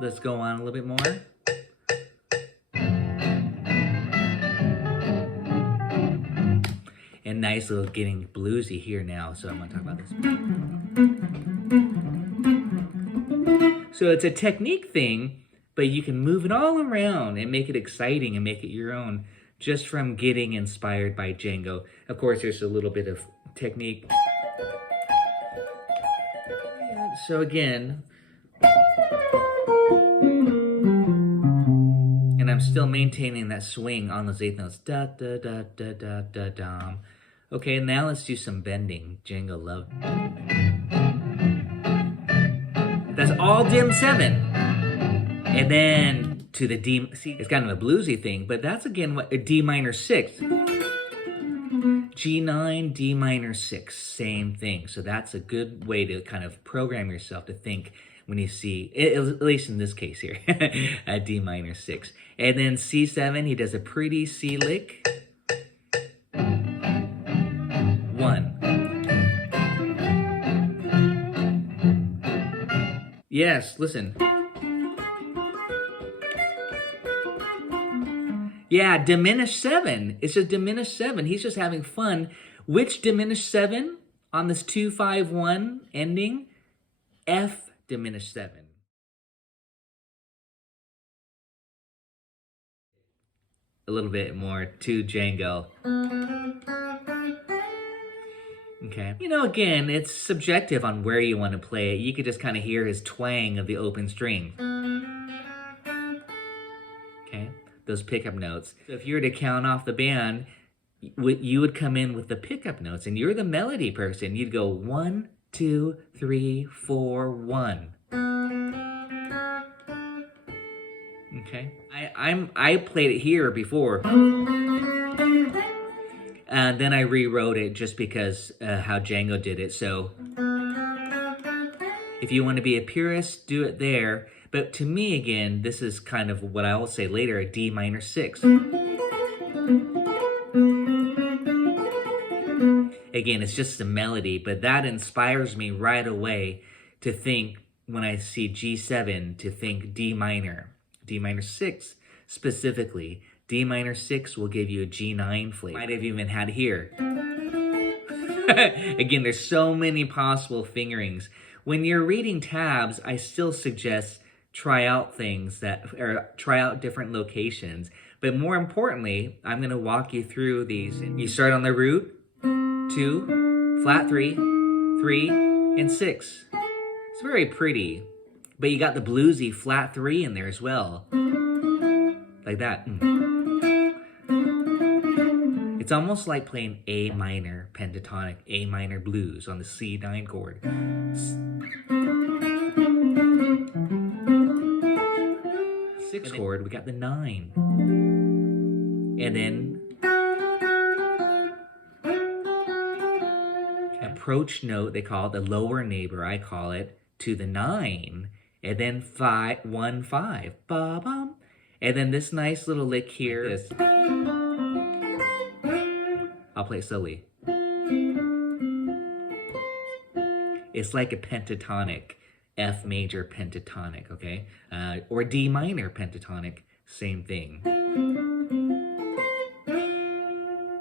Let's go on a little bit more. And nice little getting bluesy here now, so I'm gonna talk about this. So it's a technique thing, but you can move it all around and make it exciting and make it your own just from getting inspired by Django. Of course, there's a little bit of technique. So again, and I'm still maintaining that swing on those eighth notes. Da da da da da da da. Okay, now let's do some bending. Django love. That's all dim 7. And then to the D, see, it's kind of a bluesy thing, but that's again what a D minor 6. G9, D minor 6, same thing. So that's a good way to kind of program yourself to think when you see, at least in this case here, a D minor 6. And then C7, he does a pretty C lick. 1. Yes, listen. Yeah, diminished 7. It's a diminished 7. He's just having fun. Which diminished 7 on this 2-5-1 ending? F diminished 7. A little bit more to Django. Okay. You know, again, it's subjective on where you want to play it. You could just kind of hear his twang of the open string. Okay. Those pickup notes. So if you were to count off the band, you would come in with the pickup notes, and you're the melody person. You'd go 1, 2, 3, 4, 1. Okay. I played it here before. Then I rewrote it just because how Django did it. So if you want to be a purist, do it there. But to me, again, this is kind of what I will say later, a D minor 6. Again, it's just a melody, but that inspires me right away to think, when I see G7, to think D minor 6 specifically. D minor 6 will give you a G9 flavor. Might have even had here. Again, there's so many possible fingerings. When you're reading tabs, I still suggest try out things try out different locations. But more importantly, I'm going to walk you through these. You start on the root, 2, flat 3, 3, and 6. It's very pretty. But you got the bluesy flat 3 in there as well. Like that. It's almost like playing A minor pentatonic, A minor blues on the C9 chord. Sixth chord, we got the 9. And then approach note, they call it the lower neighbor, I call it, to the 9. And then 5, 1, 5. Ba-bum. And then this nice little lick here. This. I'll play it slowly. It's like a pentatonic, F major pentatonic, okay? Or D minor pentatonic, same thing.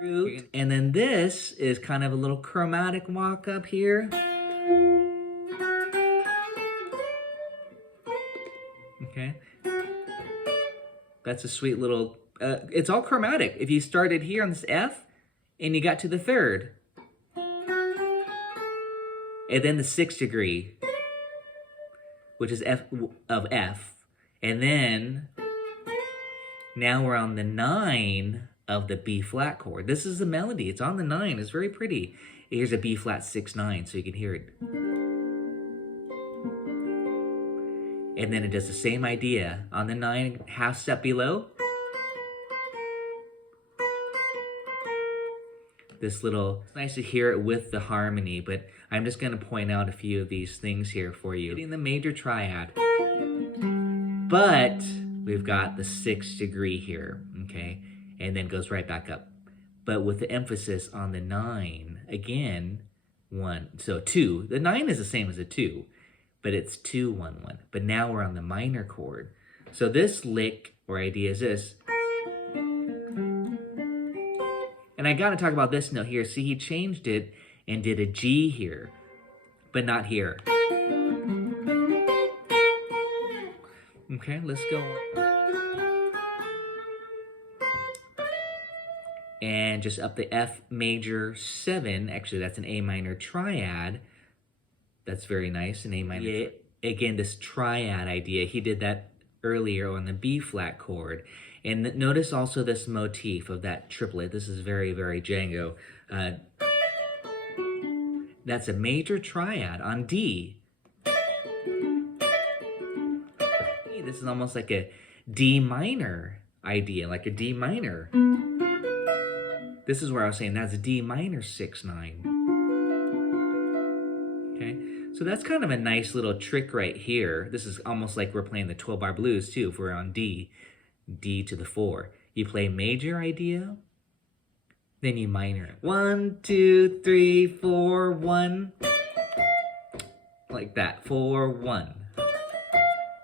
Root. And then this is kind of a little chromatic walk up here. Okay. That's a sweet little, it's all chromatic. If you started here on this F, and you got to the 3rd, and then the 6th degree, which is F of F, and then now we're on the 9 of the B flat chord. This is the melody. It's on the 9. It's very pretty. Here's a B flat 6-9, so you can hear it. And then it does the same idea on the 9, half step below. This little, it's nice to hear it with the harmony, but I'm just going to point out a few of these things here for you. Getting the major triad. But we've got the 6th degree here, okay? And then goes right back up. But with the emphasis on the 9, again, 1, so 2. The 9 is the same as a 2. but it's 2-1-1. But now we're on the minor chord. So this lick or idea is this. And I gotta talk about this note here. See, he changed it and did a G here, but not here. Okay, let's go. And just up the F major 7. Actually, that's an A minor triad. That's very nice, an A minor. Yeah, again, this triad idea, he did that earlier on the B flat chord. And notice also this motif of that triplet. This is very, very Django. That's a major triad on D. This is almost like a D minor idea, like a D minor. This is where I was saying that's a D minor 6-9. Okay, so that's kind of a nice little trick right here. This is almost like we're playing the 12-bar blues too, if we're on D, D to the 4. You play major idea, then you minor. 1, 2, 3, 4, 1. Like that, 4, 1.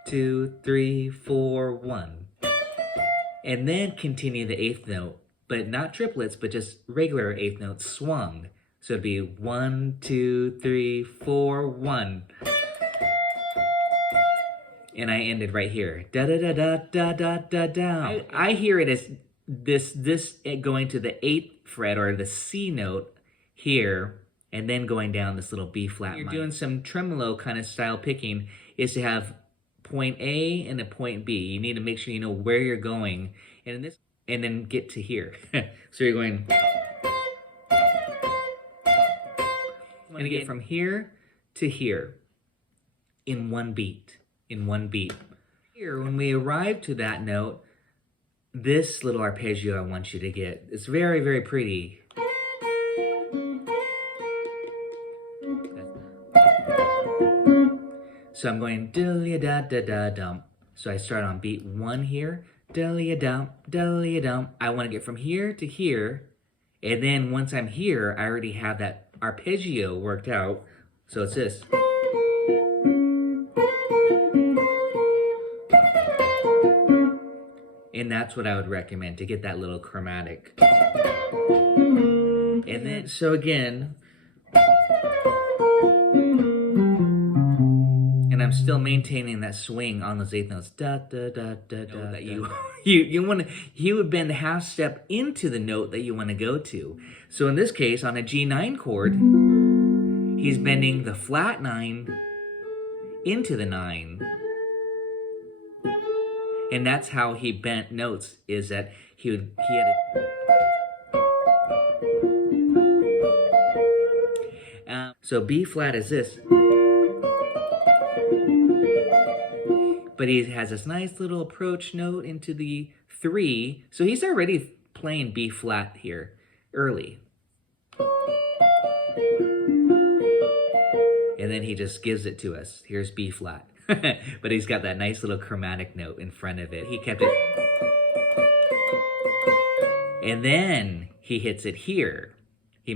2, 3, 4, 1. And then continue the 8th note, but not triplets, but just regular 8th notes swung. So it'd be 1, 2, 3, 4, 1. And I ended right here. Da da da da da da da da. I hear it as this going to the 8th fret or the C note here, and then going down this little B flat. You're doing some tremolo kind of style picking is to have point A and a point B. You need to make sure you know where you're going, and in this, and then get to here. So you're going. I'm gonna get from here to here in one beat. In one beat. Here, when we arrive to that note, this little arpeggio I want you to get. It's very, very pretty. So I'm going dilly-da-da-da-dum. So I start on beat 1 here. Dilly-a-dum, dilly-a-dum. I want to get from here to here. And then once I'm here, I already have that arpeggio worked out. So it's this. And that's what I would recommend to get that little chromatic. And then, so again, and I'm still maintaining that swing on those 8th notes. Da da da da da. That you want to, he would bend half step into the note that you want to go to. So in this case, on a G9 chord, he's bending the flat 9 into the 9. And that's how he bent notes, is that he had a... so B flat is this. But he has this nice little approach note into the 3. So he's already playing B flat here early. And then he just gives it to us. Here's B flat. But he's got that nice little chromatic note in front of it. He kept it. And then he hits it here. He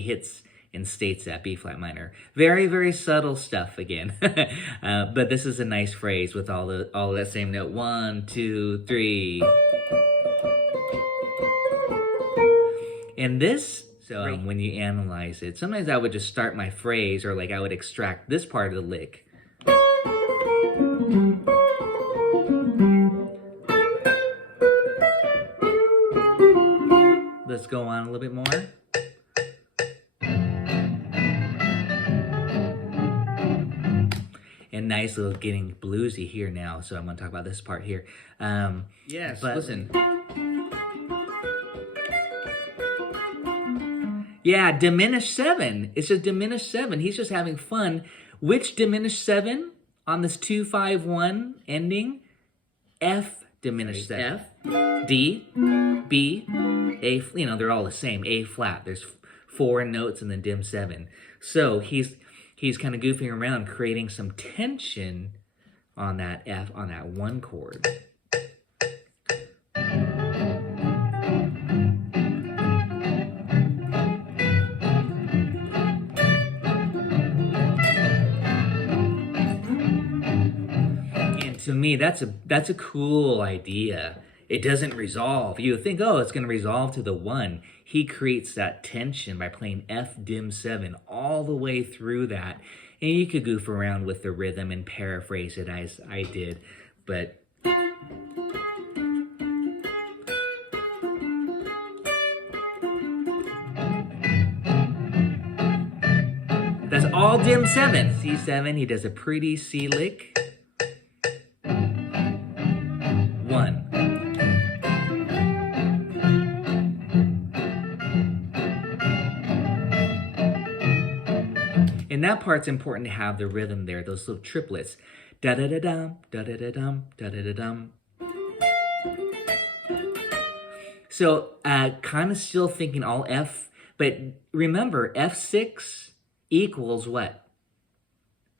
hits and states that B flat minor. Very, very subtle stuff again. But this is a nice phrase with all that same note. 1, 2, 3. And this, so when you analyze it, sometimes I would just start my phrase, or like I would extract this part of the lick. Let's go on a little bit more. And nice little getting bluesy here now. So I'm going to talk about this part here. Yes, but listen. Yeah, diminished 7. It's a diminished 7. He's just having fun. Which diminished 7 on this 2-5-1 ending? F diminished 7. F, D, B, A, you know, they're all the same. A flat. There's 4 notes and then dim 7. So he's kind of goofing around, creating some tension on that F, on that 1 chord. to me, that's a cool idea. It doesn't resolve. You think, oh, it's going to resolve to the 1. He creates that tension by playing F dim 7 all the way through that. And you could goof around with the rhythm and paraphrase it as I did, but that's all dim 7. C7, he does a pretty C lick. 1. And that part's important to have the rhythm there, those little triplets. Da-da-da-dum, da-da-da-dum, da-da-da-dum. So kind of still thinking all F, but remember, F6 equals what?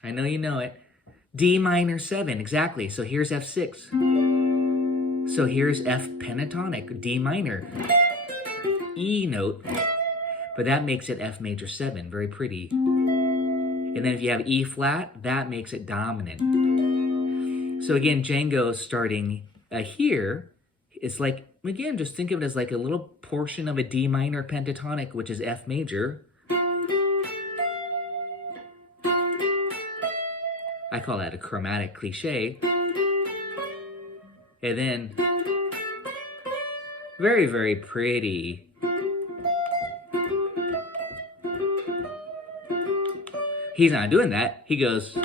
I know you know it. D minor 7, exactly. So here's F6. So here's F pentatonic, D minor. E note, but that makes it F major 7, very pretty. And then if you have E flat, that makes it dominant. So again, Django starting here, it's like, again, just think of it as like a little portion of a D minor pentatonic, which is F major. I call that a chromatic cliche. And then, very, very pretty. He's not doing that. He goes,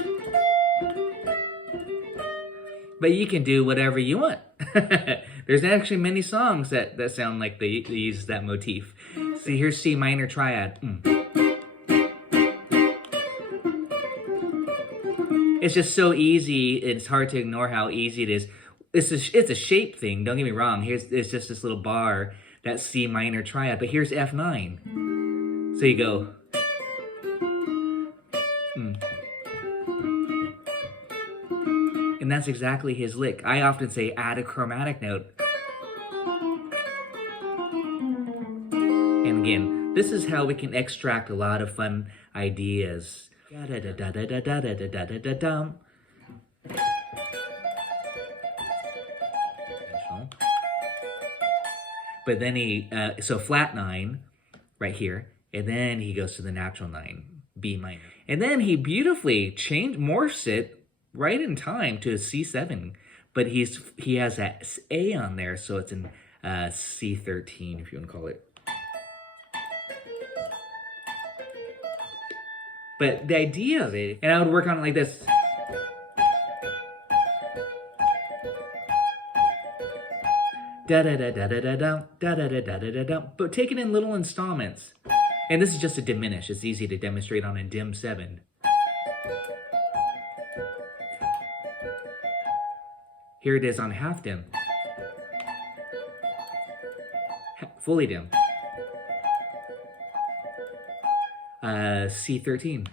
but you can do whatever you want. There's actually many songs that sound like they use that motif. See, here's C minor triad. It's just so easy. It's hard to ignore how easy it is. It's a shape thing. Don't get me wrong. It's just this little bar, that C minor triad. But here's F9. So you go. And that's exactly his lick. I often say add a chromatic note. And again, this is how we can extract a lot of fun ideas. Da-da-da-da-da-da-da-da-da-da-dum. But then so flat 9 right here, and then he goes to the natural 9, B minor. And then he beautifully morphs it right in time to a C7, but he has that A on there, so it's in C13, if you want to call it. But the idea of it, and I would work on it like this. Da-da-da-da-da-da-dum, da-da-da-da-da-da-dum, but take it in little installments. And this is just a diminished. It's easy to demonstrate on a dim 7. Here it is on half dim. Fully dim. C13.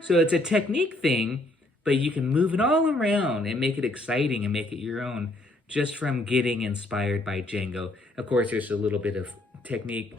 So it's a technique thing, but you can move it all around and make it exciting and make it your own just from getting inspired by Django. Of course, there's a little bit of technique.